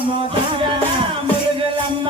మోత మురుగులమ్మ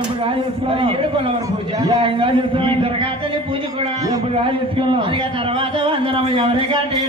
ఎప్పుడు రాజేసుకున్నాం పూజ. దుర్గా తల్లి పూజ కూడా. ఎప్పుడు రాజేసుకున్నాం తర్వాత వందనం ఎవరికంటే.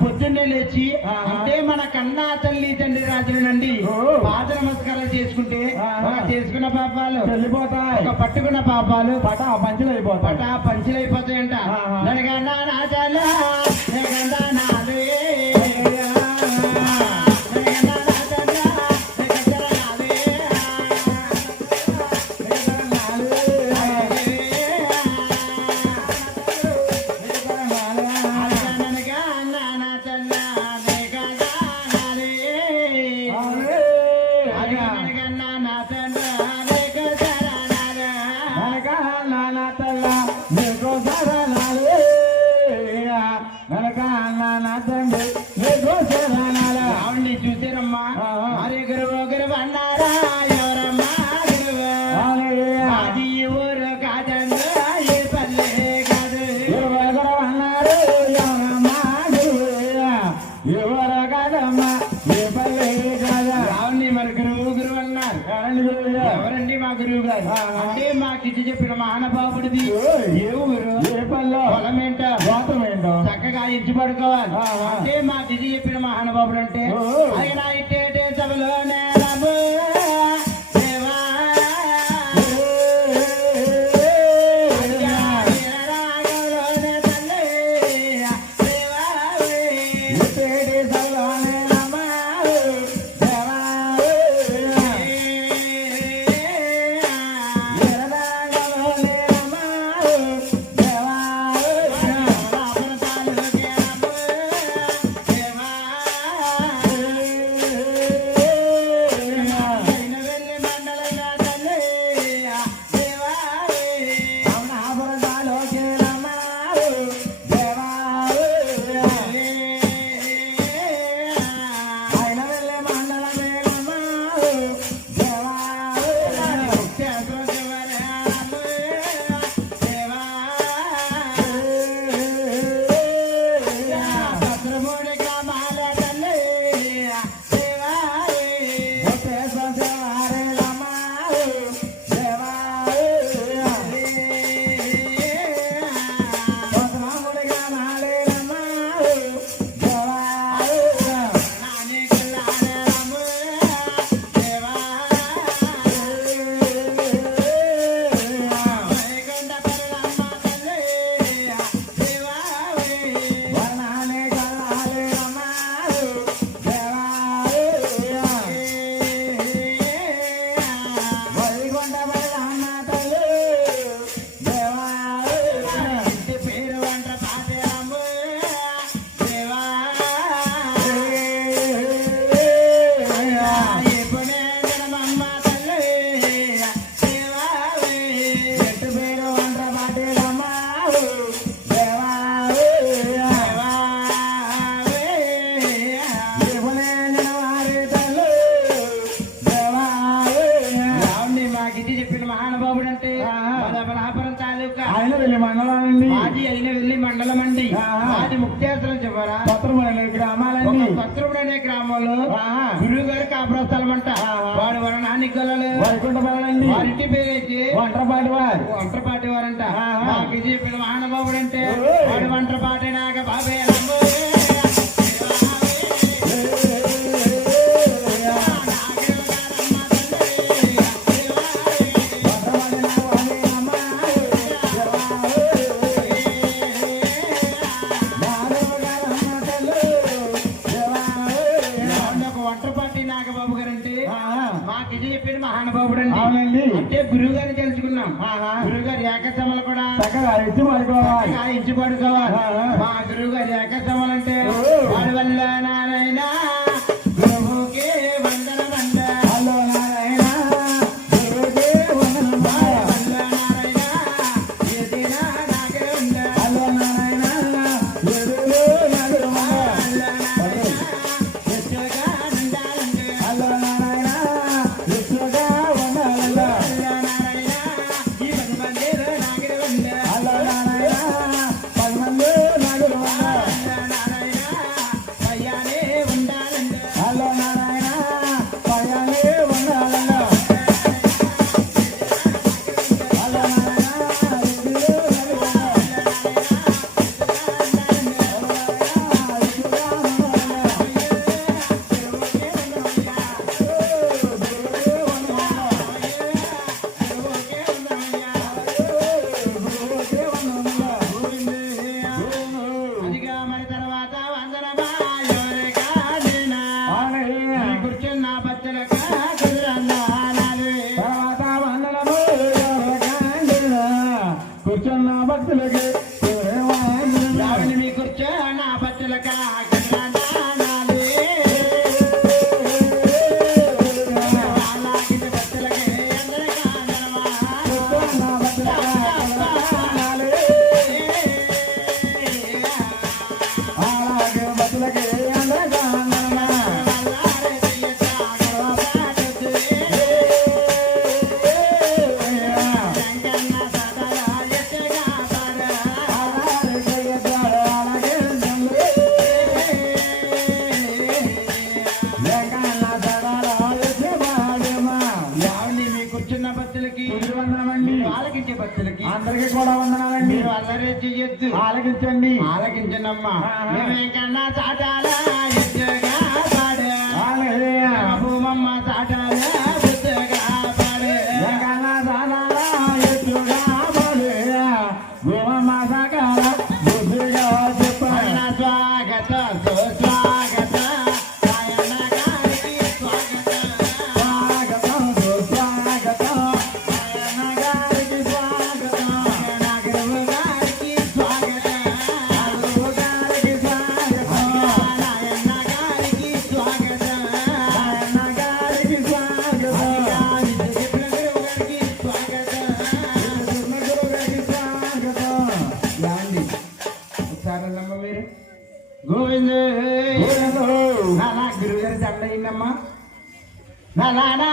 పొద్దున్నే లేచి అంటే మన కన్నా తల్లి తండ్రి రాజులనండి పాద నమస్కారాలు చేసుకుంటే చేసుకున్న పాపాలు వెళ్ళిపోతాయి. పట్టుకున్న పాపాలు పట పంచులు అయిపోతాయి. పటా పంచులు అయిపోతాయంట. నడగా నా వైకుంఠపాలండి వారింటి పేరేంటి? వంటరపాటి వారు. వంటరపాటి వారంట. విజయ మహానుభావుడు అంటే వాడు వంటరపాటి నాక బాబే నాగబాబు గారు అంటే మాకు ఇది చెప్పాడు మహానుభావుడు అండి. అంటే గురువు గారిని తెలుసుకున్నాం గురువు గారు ఏకసమలు కూడా ఇంచు పడుకోవాలి. మా గురువు గారు ఏకసమలు అంటే వాడు వల్ల నారాయణ चलना वक्त लगे। ยังไง咋 la la